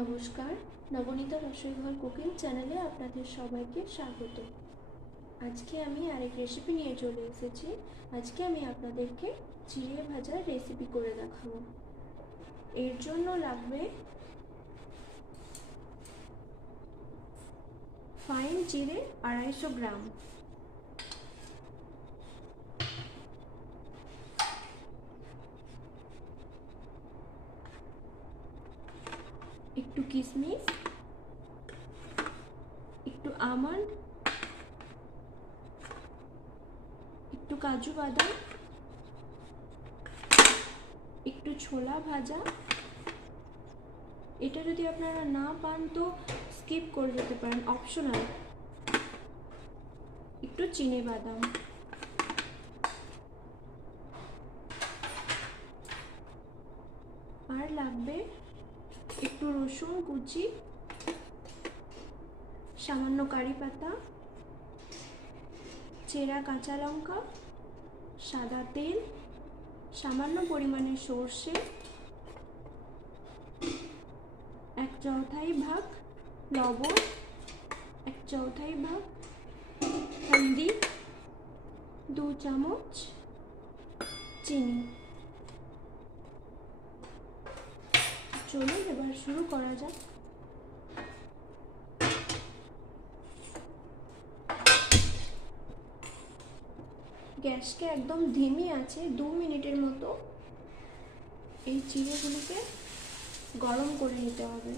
নমস্কার, নবনীতা রসইঘর কুকিং চ্যানেলে আপনাদের সবাইকে স্বাগত। আজকে আমি আরেক রেসিপি নিয়ে চলে এসেছি। আজকে আমি আপনাদেরকে চিড়ে ভাজার রেসিপি করে দেখাবো। এর জন্য লাগবে ফাইন চিড়ে 250 গ্রাম, একটু কিশমিশ, একটু আমন্ড, একটু কাজু বাদাম, একটু ছোলা ভাজা। এটা যদি আপনারা না পান তো স্কিপ করে যেতে পারেন, অপশনাল। একটু চিনে বাদাম, আর লাগবে একটু রসুন কুচি, সামান্য কারি পাতা, চেরা কাঁচা লঙ্কা, সাদা তেল, সামান্য পরিমাণে সর্ষে, 1/4 ভাগ লবণ, 1/4 ভাগ হলদি, 2 চামচ চিনি। চলুন এবার শুরু করা যাক। গ্যাসকে একদম ধিমি আছে 2 মিনিটের মতো এই চিড়েগুলিকে গরম করে নিতে হবে।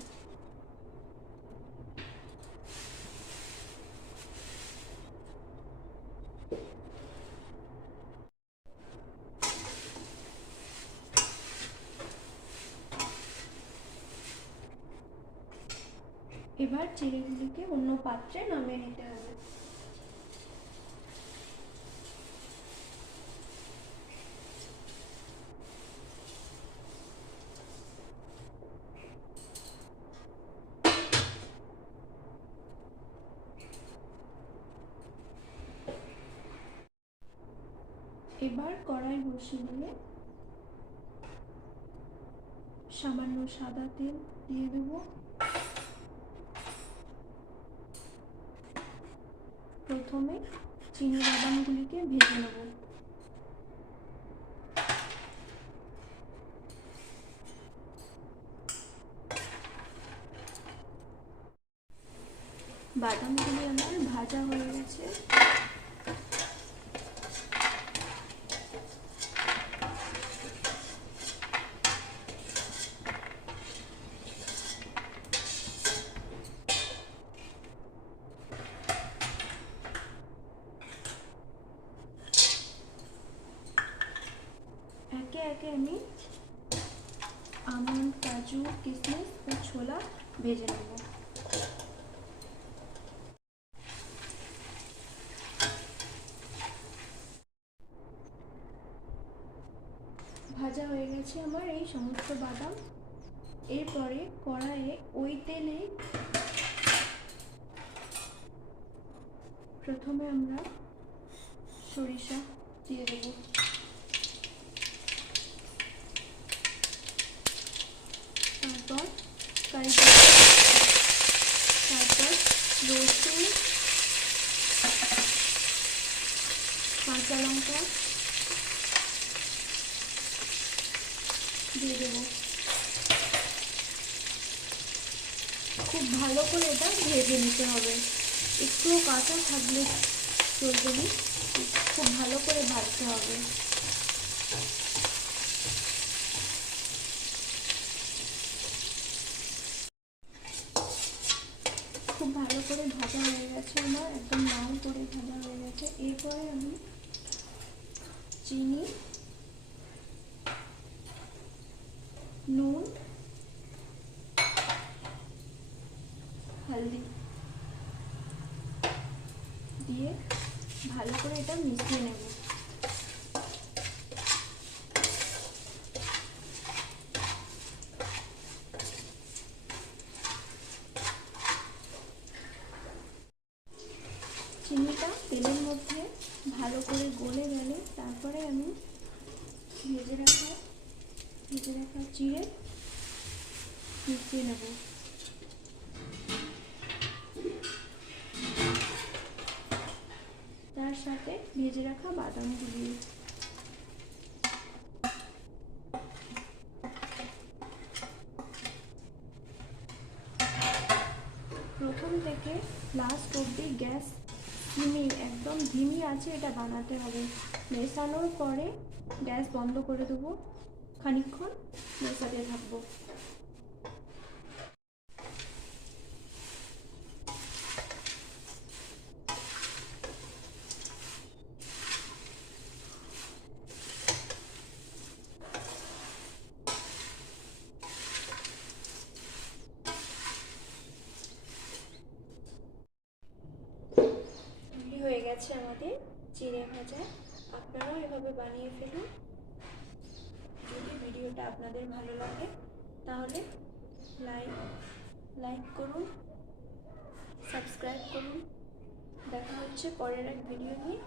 এবার চিড়েগুলিকে অন্য পাত্রে নামিয়ে নিতে হবে। এবার কড়াই বসিয়ে দিয়ে সামান্য সাদা তেল দিয়ে দেব। প্রথমে চিনি বাদামগুলিকে ভেজে নেব। বাদামগুলি আমার ভাজা হয়ে গেছে। একে একে আমি আমন্ড, কাজু, কিশমিশ ও ছোলা ভেজে নেব। ভাজা হয়ে গেছে আমার এই সমস্ত বাদাম। এরপরে কড়াইয়ে ওই তেলে প্রথমে আমরা সরিষা দিয়ে দেব। তারপর কারি পাতা, তারপর রসুন, কাঁচা লঙ্কা দিয়ে দেবো। খুব ভালো করে এটা ভেজে নিতে হবে, একটুও কাঁচা থাকলে চলবে না, খুব ভালো করে ভাজতে হবে। খুব ভালো করে ভাজা হয়ে গেছে আমার, একদম লাল করে ভাজা হয়ে গেছে। এরপরে আমি চিনি, নুন, হলদি দিয়ে ভালো করে এটা মিশিয়ে নেব। চিনিটা তেলের মধ্যে ভালো করে গলে গেলে তারপরে আমি ভেজে রাখা চিড়ে মিশিয়ে নেব। সাথে ভেজে রাখা বাদামগুলি। প্রথম থেকে লাস্ট অবধি গ্যাস সিমে একদম ধিমি আছে এটা বানাতে হবে। মেশানোর পরে গ্যাস বন্ধ করে দেবো, খানিকক্ষণ মেশাতে থাকবো। হয়ে গেছে আমাদের চিড়ে ভাজা। আপনারাও এভাবে বানিয়ে ফেলুন। যদি ভিডিওটা আপনাদের ভালো লাগে তাহলে লাইক করুন, সাবস্ক্রাইব করুন। দেখা হচ্ছে পরের এক ভিডিও নিয়ে।